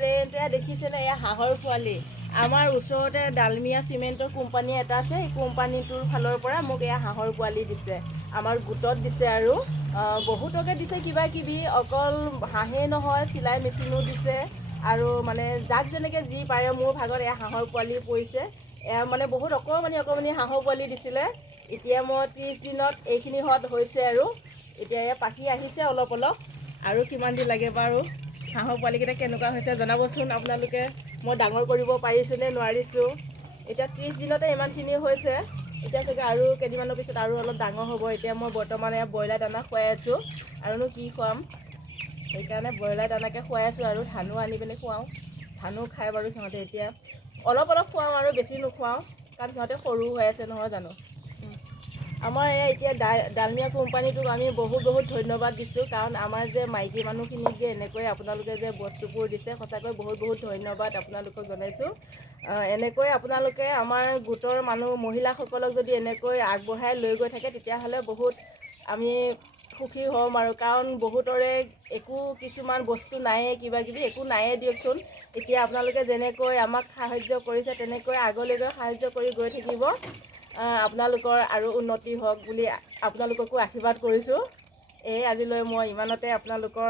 Friends, এয়া দেখিছেনে, এয়া হাঁহৰ পোৱালি। আমাৰ ওচৰতে ডালমিয়া চিমেণ্টৰ কোম্পানী এটা আছে, এই কোম্পানীটোৰ ফালৰ পৰা মোক এয়া হাঁহৰ পোৱালি দিছে, আমাৰ গোটত দিছে। আৰু বহুতকে দিছে কিবা কিবি, অকল হাঁহেই নহয়, চিলাই মেচিনো দিছে। আৰু মানে যাক যেনেকৈ যি পাৰে, মোৰ ভাগত এয়া হাঁহৰ পোৱালি পৰিছে। এয়া মানে বহুত অকণমানি অকণমানি হাঁহৰ পোৱালি দিছিলে। এতিয়া মই 30 দিনত এইখিনি হোৱাত হৈছে। আৰু এতিয়া এয়া পাখি আহিছে অলপ অলপ। আৰু কিমান দিন লাগে বাৰু, হাঁহৰ পোৱালিকেইটা কেনেকুৱা হৈছে জনাবচোন আপোনালোকে। মই ডাঙৰ কৰিব পাৰিছোঁ নে নোৱাৰিছোঁ। এতিয়া 30 দিনতে ইমানখিনি হৈছে। এতিয়া চাগে আৰু কেইদিনমানৰ পিছত আৰু অলপ ডাঙৰ হ'ব। এতিয়া মই বৰ্তমানে ব্ৰইলাৰ দানা খুৱাই আছোঁ, আৰুনো কি খুৱাম। সেইকাৰণে ব্ৰইলাৰ দানাকে খুৱাই আছোঁ, আৰু ধানো আনি পিনে খুৱাওঁ। ধানো খায় বাৰু সিহঁতে। এতিয়া অলপ অলপ খুৱাওঁ আৰু বেছি নোখুৱাওঁ, কাৰণ সিহঁতে সৰু হৈ আছে নহয় জানো। আমাৰ এতিয়া ডালমিয়া কোম্পানীটোক আমি বহুত বহুত ধন্যবাদ দিছোঁ, কাৰণ আমাৰ যে মাইকী মানুহখিনিক যে এনেকৈ আপোনালোকে যে বস্তুবোৰ দিছে, সঁচাকৈ বহুত বহুত ধন্যবাদ আপোনালোকক জনাইছোঁ। এনেকৈ আপোনালোকে আমাৰ গোটৰ মহিলাসকলক যদি এনেকৈ আগবঢ়াই লৈ গৈ থাকে, তেতিয়াহ'লে বহুত আমি সুখী হ'ম। আৰু কাৰণ বহুতৰে কিছুমান বস্তু নায়েই, কিবা কিবি একো নায়েই দিয়কচোন। এতিয়া আপোনালোকে যেনেকৈ আমাক সাহাৰ্য কৰিছে, তেনেকৈ আগলৈকে সাহাৰ্য কৰি গৈ থাকিব। আপোনালোকৰ আৰু উন্নতি হওক বুলি আপোনালোককো আশীৰ্বাদ কৰিছোঁ। আজিলৈ মই ইমানতে আপোনালোকৰ